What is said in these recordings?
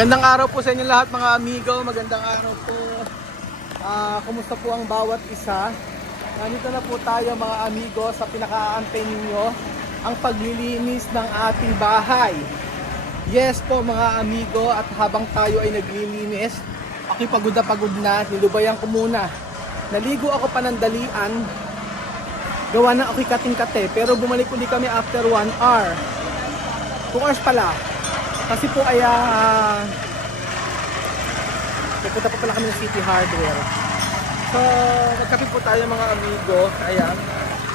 Magandang araw po sa inyo lahat mga amigo. Magandang araw po. Kumusta po ang bawat isa? Nandito na po tayo mga amigo sa pinaka-aantay ninyo, ang paglilinis ng ating bahay. Yes po mga amigo, at habang tayo ay naglilinis, ako'y pagod na, nilubayan ko muna. Naligo ako panandalian, gawa na ako'y kating-kate, pero bumalik ulit kami after 1 hour. 2 hours pala. Kasi po ay pupunta pa pala kami ng City Hardware. So, magkape po tayo mga amigo. Ayan.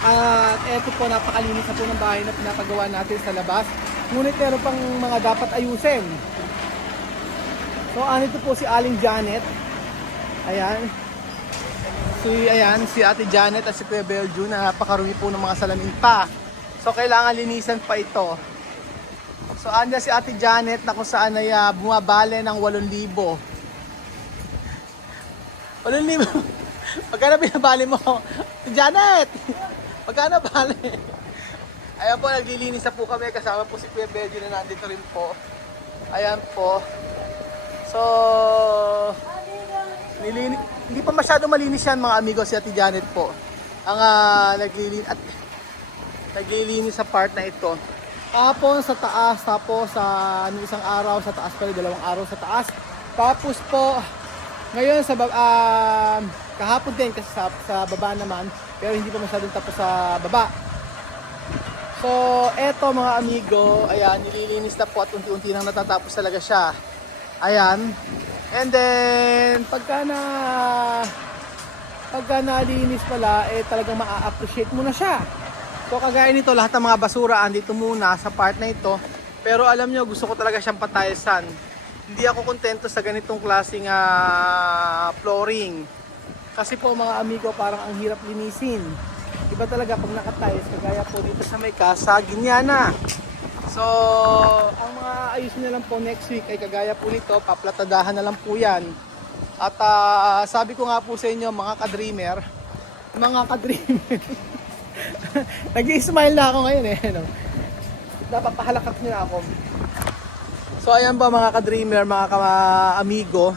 At eto po, napakalinis na po ng bahay na pinapagawa natin sa labas. Ngunit meron pang mga dapat ayusin. So, anito po si Aling Janet. Ayan. Si Ate Janet at si Kuya Beljo na napakarumi po ng mga salamin pa. So, kailangan linisan pa ito. So, andyan si Ate Janet na kung saan ay bumabale ng 8,000. 8,000? Magkano binabali mo? Ate Janet! Magkano bali? Ayan po, naglilinis na po kami. Kasama po si Kuya Beljo na nandito rin po. Ayan po. So, hindi pa masyado malinis yan mga amigo, si Ate Janet po. Ang naglilinis sa part na ito. Tapos sa taas, tapos sa isang araw sa taas pala, 2 araw sa taas. Tapos po, ngayon sa kahapon din kasi sa baba naman, pero hindi pa masyadong tapos sa baba. So, eto mga amigo, ayan, nililinis na po at unti-unti nang natatapos talaga siya. Ayan. And then, pagka nalinis pala, talagang ma-appreciate mo na siya. So kagaya nito, lahat ng mga basura andito muna sa part na ito. Pero alam nyo, gusto ko talaga siyang patayasan. Hindi ako kontento sa ganitong klaseng flooring. Kasi po mga amigo, parang ang hirap linisin. Iba talaga pag nakatiles, kagaya po dito sa may casa, Ginyana. So, ang mga ayusin na lang po next week ay kagaya po nito, paplatadahan na lang po yan. At sabi ko nga po sa inyo mga ka-dreamer, nag-i-smile na ako ngayon eh. No? Napapahalakak nila ako. So ayan ba mga ka-dreamer, mga ka-amigo.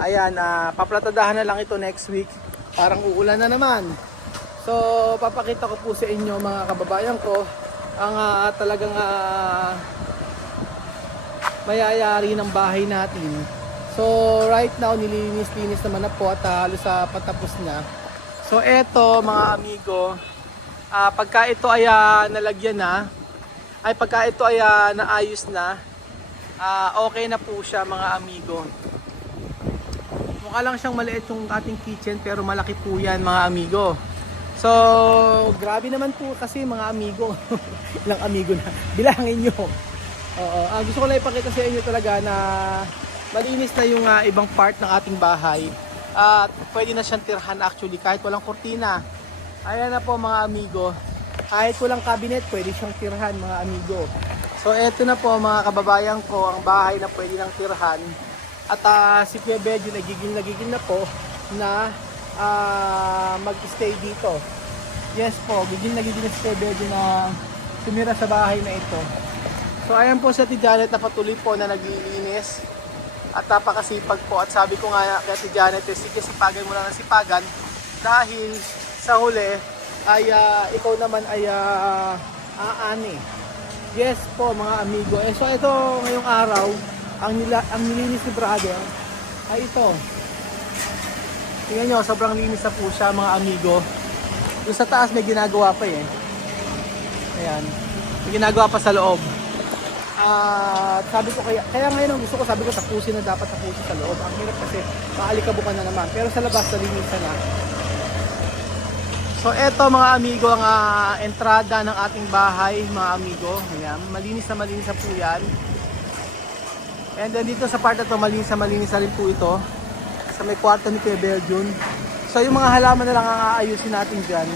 Ayan, paplatadahan na lang ito next week. Parang uulan na naman. So papakita ko po sa inyo mga kababayan ko ang talagang mayayari ng bahay natin. So right now nililinis-linis naman na po at halos patapos na. So eto mga amigo, pagka ito ay nalagyan na, pagka ito ay naayos na, okay na po siya mga amigo. Mukha lang siyang maliit yung ating kitchen pero malaki po yan mga amigo. So grabe naman po kasi mga amigo. Ilang amigo na, bilangin nyo. Gusto ko lang ipakita sa inyo talaga na malinis na yung ibang part ng ating bahay. At pwede na siyang tirhan actually kahit walang kurtina. Ayan na po mga amigo. Kahit walang cabinet, pwede siyang tirhan mga amigo. So eto na po mga kababayan ko, ang bahay na pwede nang tirhan. At si Kuya Beljo nagiging na po na mag-stay dito. Yes po, nagiging na si Kuya Beljo na tumira sa bahay na ito. So ayan po si Ate Janet na patuloy po na naglilinis. At napakasipag po. At sabi ko nga kay Ate Janet, sige sipagan mo lang ng sipagan. Dahil sa huli ay ikaw naman ay aani. Yes po mga amigo. So ito ngayong araw, ang nilinis ni brother ay ito. Tingnan nyo, sobrang linis na po siya mga amigo. Yung sa taas may ginagawa pa eh. Ayan. May ginagawa pa sa loob. Sabi ko kaya ngayon ang gusto ko, sabi ko tapusin na dapat tapusin sa loob. Ang hirap kasi maalikabukan na naman. Pero sa labas nalinisan na. So eto mga amigo ang entrada ng ating bahay mga amigo. Ayan, malinis na po yan. And then dito sa part na to malinis na rin po ito. Sa may kwarto ni Kuya Beljo. So yung mga halaman na lang ang aayusin natin dyan.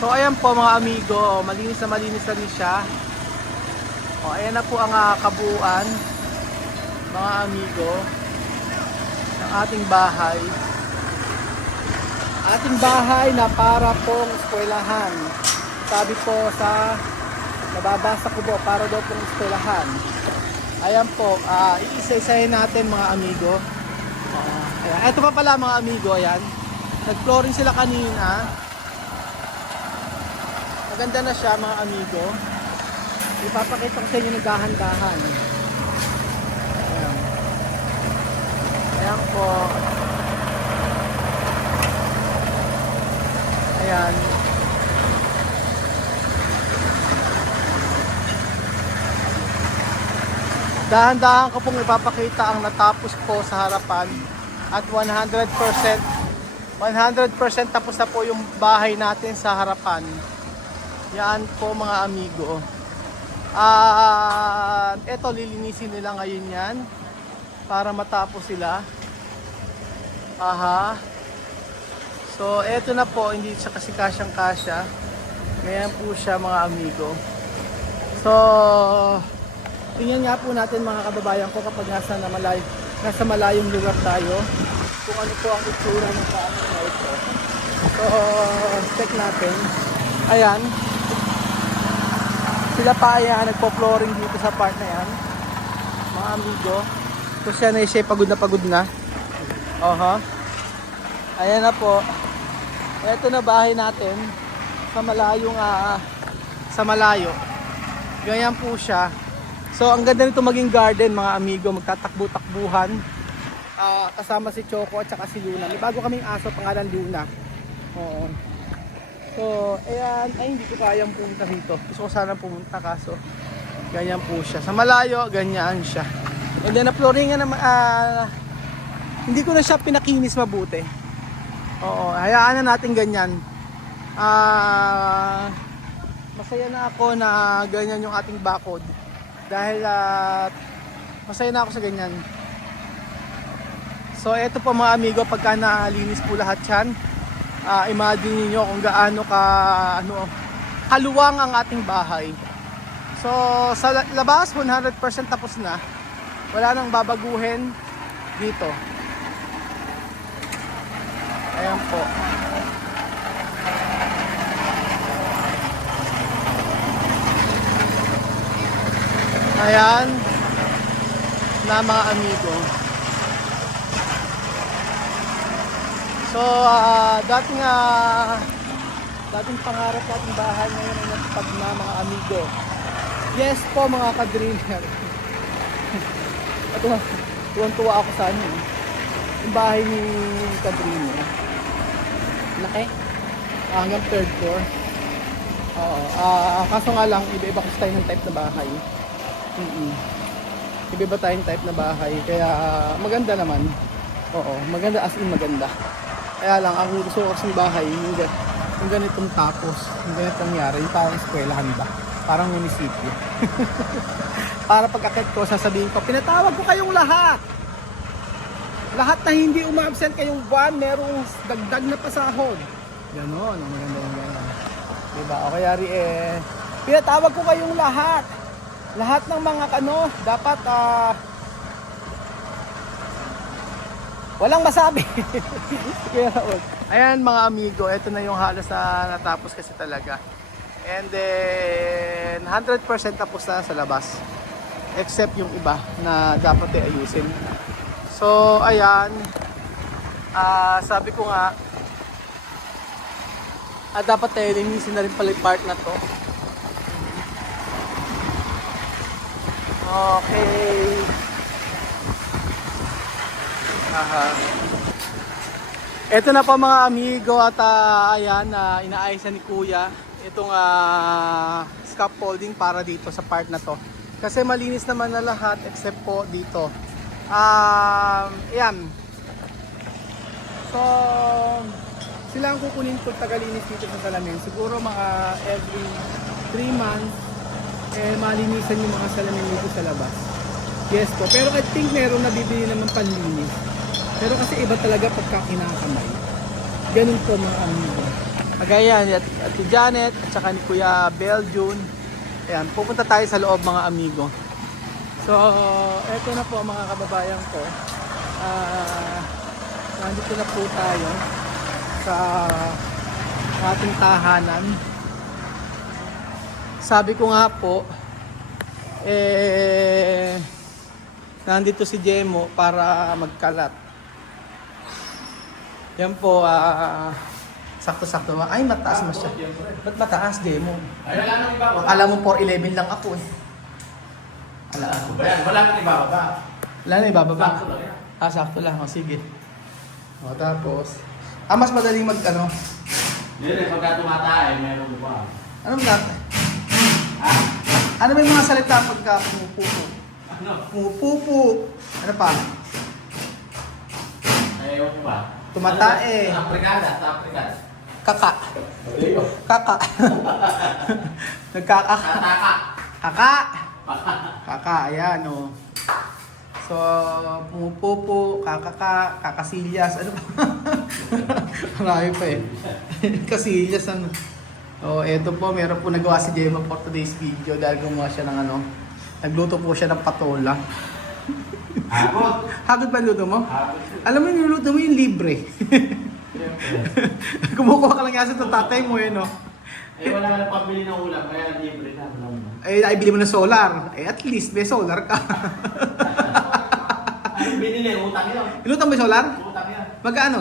So ayan po mga amigo, malinis na rin siya. Ayan na po ang kabuuan mga amigo ng ating bahay. Ating bahay na para pong eskwelahan. Sabi po sa nababasa ko po, para daw pong eskwelahan. Ayan po, iisa-isahin natin mga amigo. Ayan. Ito pa pala mga amigo, ayan. Nag-flooring sila kanina. Maganda na siya mga amigo. Ipapakita ko sa inyo nagdahan-dahan. Ayan. Ayan po. Ayan. Dahan-dahan ko pong ipapakita ang natapos po sa harapan at 100% tapos na po yung bahay natin sa harapan. Yan po mga amigo. Eto lilinisin nila ngayon yan para matapos sila. Aha. So eto na po, hindi siya kasi kasyang-kasya. Ngayon po siya mga amigo. So tingnan nga po natin mga kababayan ko kapag nasa malayong lugar tayo kung ano po ang itsura ng paano na ito. So check natin. Ayan. Sila pa ayan nagpo-flooring dito sa part na yan. Mga amigo. So siya na siya pagod na. Oho. Ayan na po. Ito na bahay natin sa malayo. Ganyan po siya. So ang ganda nito maging garden mga amigo, magtatakbo-takbuhan. Kasama si Choco at saka si Luna. May bago kaming aso, pangalan Luna. Oo. So ayan, ay hindi ko kayang pumunta dito. Gusto ko sana pumunta kaso ganyan po siya. Sa malayo, ganyan siya. And then na-flooringan naman, hindi ko na siya pinakinis mabuti. Oo, hayaan na natin ganyan. Masaya na ako na ganyan yung ating bakod. Dahil masaya na ako sa ganyan. So eto po mga amigo, pagka nalinis po lahat yan, imagine niyo kung gaano kaluwang ang ating bahay. So sa labas 100% tapos na. Wala nang babaguhin dito. Ayan po. Ayan na mga amigo. So dating pangarap nating bahay ngayon ay natupad na mga amigo. Yes po mga ka-dreamer. Tuwan-tuwa ako sa ano. Yung bahay ni ka-dreamer. Laki. Hanggang third floor. Oo. Kaso nga lang iba-iba kasi tayo ng type na bahay. Iba tayong type na bahay kaya maganda naman. Oo, maganda as in maganda. Kaya lang ang gusto ko kasing bahay yung ganitong tapos, yung ganitong nangyari, yung parang eskwelahan ba? Parang munisipyo. Para pagkakit ko sasabihin ko, pinatawag ko kayong lahat. Lahat na hindi umabsent kayong buwan, merong dagdag na pasahod. Ganon, ang maganda yung ganon. Diba? O kaya pinatawag ko kayong lahat. Lahat ng mga dapat walang masabi. Ayan mga amigo, ito na yung halos na natapos kasi talaga. And then 100% tapos na sa labas. Except yung iba na dapat ayusin. So ayan, sabi ko nga dapat linisin na rin pala yung part na to. Okay. Ito na po mga amigo at ayan, inaayos ni Kuya itong scaffolding para dito sa part na to. Kasi malinis naman na lahat except po dito. Ayan. So, sila ang kukunin ko tagalinis dito sa salamin. Siguro mga every 3 months malinisan yung mga salamin dito sa labas. Yes po. Pero I think meron nabibili naman panlinis. Pero kasi iba talaga pagka kinakamay. Ganun po mga amigo. Kagaya at si Janet at saka ni Kuya Beljun. Ayan, pupunta tayo sa loob mga amigo. So, eto na po mga kababayan ko. Nandito na po tayo sa ating tahanan. Sabi ko nga po, nandito si Jemo para magkalat. Yan po, sakto-sakto. Ay, mataas mas siya. Ba't mataas, Jemo? Ay, wala nang ibababa. Alam mo, 411 lang ako eh. Wala nang ibababa. Wala na ibababa. Sakto lang yan. Sakto lang. O, sige. O, tapos. Mas madaling mag, ano. Hindi, pagka tumatae, meron ba? Ano ba? Ha? Ano ba yung mga salita pagka pumupupo? Ano? Pumupupo. Ano pa? Ayaw ko ba? Tumatae. Sa Aprikada, sa Aprikada. Kaka. Kaka. Nagkaka. Tataka. Kaka. Kaka, ayan o. So, pumupupo, kakaka, kakasilyas, ano pa? Marami pa eh. Kasilyas, ano. So, eto po, meron po nagawa si Gemma for today's video dahil gumawa siya ng ano, nagluto po siya ng patola. Hagod. Hagod ba luto mo? Hagod. Alam mo yung niluto mo yung libre. Kumukuha ka lang yasa sa tatay mo eh, no? Eh, wala ka na pambili ng ulam, kaya libre na. Eh, naibili mo ng solar. Eh, at least may solar ka. Ano binili? Utang yun. Ilutang mo yung solar? Utang yan. Magkano?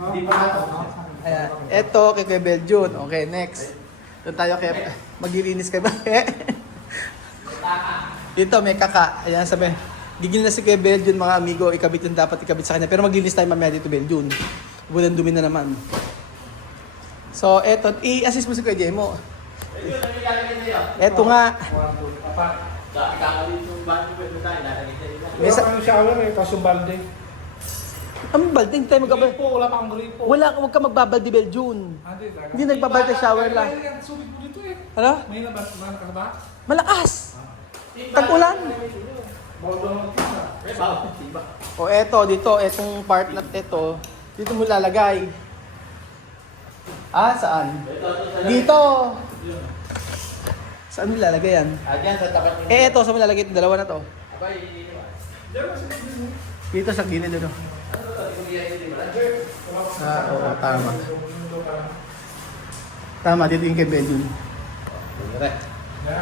Hindi pa ito. Ayan. Eto, kay Kuya Beljun. Okay, next. Doon tayo kay... Maglilinis kay ba? Dito, may kaka. Ayan, sabi. Gigil na si Kuya Beljun, mga amigo. Ikabit yung dapat ikabit sa kanya. Pero maglilinis tayo mamaya dito, Beljun. Bulan dumi na naman. So, eto. I-assist mo si Kuya Jemo. Ayun, ano yung lalagay sa'yo? Eto nga. Sa ikakalit yung banyo, pwede tayo, lalagay sa'yo. May Wala kang shower eh, kasumbalde. Ang balde, hindi tayo magbabalde. Gripo, wala pang gripo. Huwag ka magbabalde, Beljun. Hindi nagbabalde, shower lang. Subig mo dito eh. Ano? May nabas ka ba? Malakas! Tag-ulan! Bawal O eto, dito, etong part na ito, dito mo lalagay. Saan? Dito! Saan mo lalagay yan? Diyan sa tapat ng... Eto, saan mo lalagay itong dalawa na to? Abay, hindi naman. Dito sa gilid, ano? Oo, tama. Tama, dito yung kay Beljun.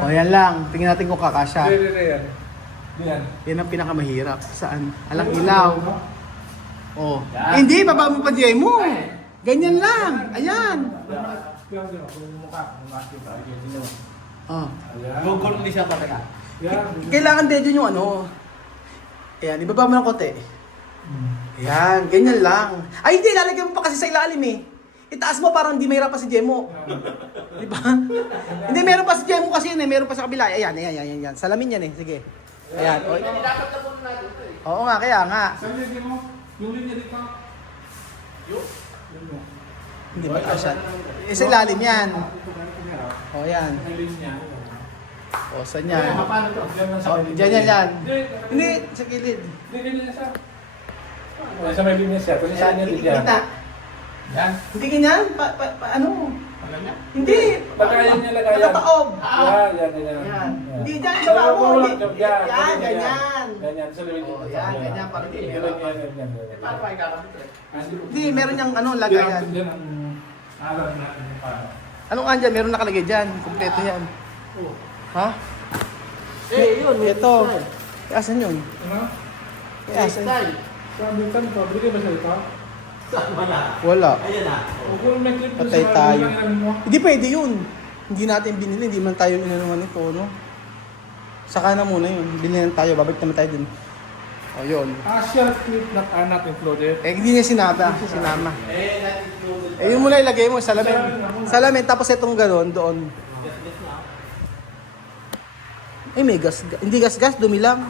O, yan lang. Tingnan natin kung kakasya. yan. Yan. Yan ang pinakamahirap. Saan? Alang ilaw. Oh. Yan. Hindi, baba mo pa Jemo. Ganyan lang. Ayan. Oh. Google ni siya talaga. Kailangan din yung ano. Ayan, ibaba mo ng konti. Ayan, ganyan lang. Ay, hindi, lalagyan mo pa kasi sa ilalim eh. Itaas mo parang hindi mahirap pa si Jemo. Di ba? Hindi, meron pa si Jemo kasi yun eh. Meron pa sa kabila. Ayan, ayan. Salamin yan eh. Sige. Ayan. O, Dapat na muna natin ito eh. oo nga, kaya nga. Saan yung mo? Yung linya dito. Hindi ba kasya? Sa ilalim yan. O, yan. Ang linya. O, saan yan? Paano ito? O, dyan yan. Hindi, sa gilid. Hindi linya siya. Sa may linya siya. Kasi saan niya dito yan? Kita. Yan. Hindi ganyan? Ano? Hindi. Pagkain niya lagayan. Nakataob. Yan. Yan. Hindi dyan, baba mo. Yan, Ganyan. Ganyan. Sa linya. O, yan, ganyan. Para di meron. Paano pa ikakamit ito? Hindi, meron niyang ano, lagayan. Yan ang alam natin yung paano. Anong andyan? Meron nakalagay dyan. Kompleto yan. Ha? Yun. Ito. Asan yun? Ano? Asan? Style. Sa Bintan, pabili ba siya ito? Saan ba na? Wala. Ayan na. Kung may clip doon Patay sa tayo. mga ilalim mo. Hindi pwede yun. Hindi natin binili. Hindi man tayo inanuman nito, no? Saka na muna yun. Binili na tayo. Babalik naman tayo dun. O, yun. Shell clip that are not included. Eh, hindi niya sinama. Natin included. Eh, yun muna ilagay mo. Salamin. Salamin. Tapos itong gano'n, doon. Eh, may gas. Hindi gas-gas. Dumi lang.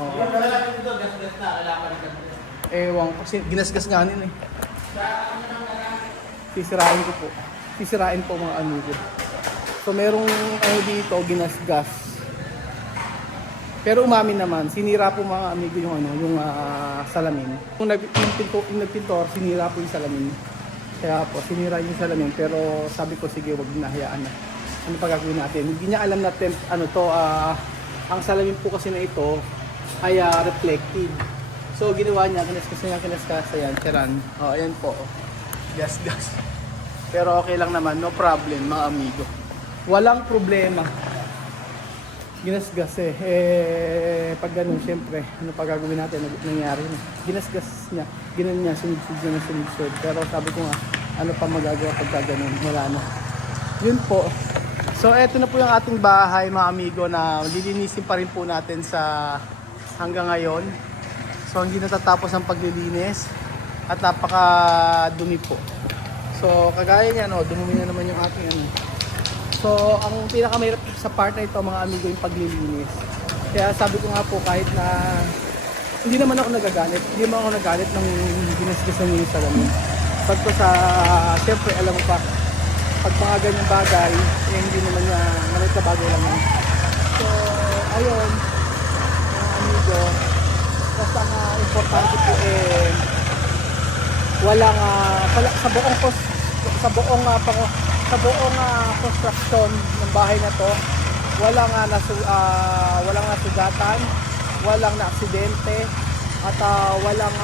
Oh. Yung lalapit ito, gas-gas na. Alapan ng gas. Ewan ko. Ginasgas nga nila eh. Sisirain ko po. Sisirain po mga amigo. So merong ano dito, ginasgas. Pero umamin naman, sinira po mga amigo yung ano, yung salamin. Yung nagpintor, sinira po yung salamin. Kaya po, sinira yung salamin. Pero sabi ko, sige, wag na hayaan na. Ano pa gagawin natin? Hindi niya alam na ano to, ang salamin po kasi na ito ay reflective. So ginawa niya, kinaskas ayan, tiran. O, ayan po. Gas. Pero okay lang naman, no problem mga amigo. Walang problema. ginasgas pag ganun, syempre, ano pa gagawin natin, nangyari na. Ginasgas niya, ginan niya, sumitsud. Pero sabi ko nga, ano pa magagawa pag ganun, wala na. Yun po. So, eto na po yung ating bahay, mga amigo, na lilinisin pa rin po natin sa hanggang ngayon. So, hindi natatapos ang paglilinis at napaka-dumi po. So, kagaya niya, no, dumumi na naman yung ating ano. So, ang pinakamahirap sa part na ito, mga amigo, yung paglilinis. Kaya sabi ko nga po, kahit na hindi naman ako nagagalit ng ginasgasan niyo yung salamin. Pag ko sa, siyempre, alam mo pa, pag mga ganyang bagay, hindi naman niya malit na bagay lang yan. So, ayun, mga amigo, basta ang importante po walang, sa buong construction ng bahay na to, walang nasugatan, walang na-aksidente, at walang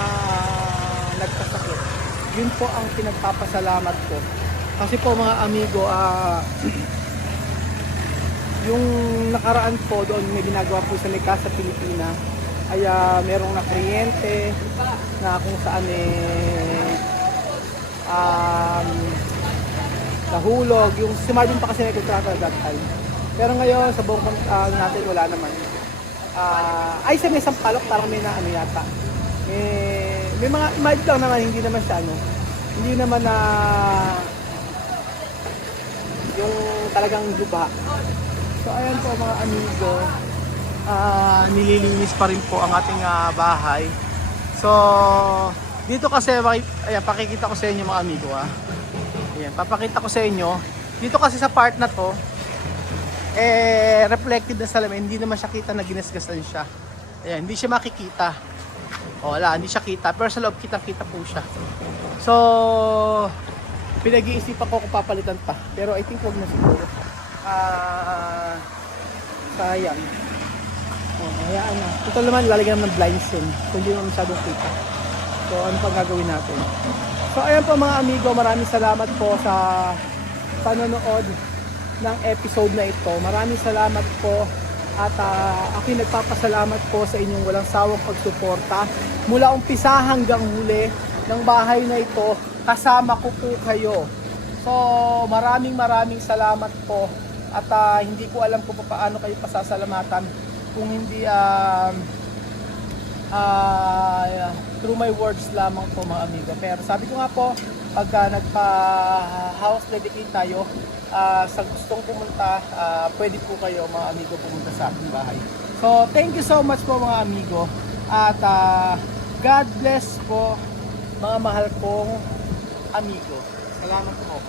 nagkasakit. Yun po ang pinagpapasalamat ko. Kasi po mga amigo, yung nakaraan po doon may ginagawa po sa Likas sa Pilipinas ay merong na kuryente na kung saan nahulog. Yung si Marvin pa kasi nagkontrata that time. Pero ngayon sa buong natin wala naman. Ay sa may Sampaloc parang may na ano yata. May mga mild lang naman, hindi naman siya ano. Hindi naman na yung talagang luba. So ayan po mga amigo, nililinis pa rin po ang ating bahay. So dito kasi ayan, pakikita ko sa inyo mga amigo ayan, papakita ko sa inyo dito kasi sa part na to reflected na salamin, hindi naman siya kita na ginasgasan siya. Ayan, hindi siya makikita. Wala, hindi siya kita, pero sa loob kita po siya. So pinag-iisipan ko kung papalitan pa. Pero I think wag na siguro. Sayang. Hayaan na. Total naman, lalagyan naman ng blinds yun. So hindi naman masyadong kita. So ano pa gagawin natin? So ayan po mga amigo, maraming salamat po sa panonood ng episode na ito. Maraming salamat po. At ako'y nagpapasalamat po sa inyong walang sawang pagsuporta. Mula umpisa hanggang huli ng bahay na ito, kasama ko po kayo. So maraming salamat po. At hindi ko alam kung paano kayo pasasalamatan kung hindi through my words lamang po mga amigo. Pero sabi ko nga po, pagka nagpa-house dedicate tayo, sa gustong pumunta, pwede po kayo mga amigo pumunta sa ating bahay. So thank you so much po mga amigo. At God bless po mga mahal kong amigo. Salamat po.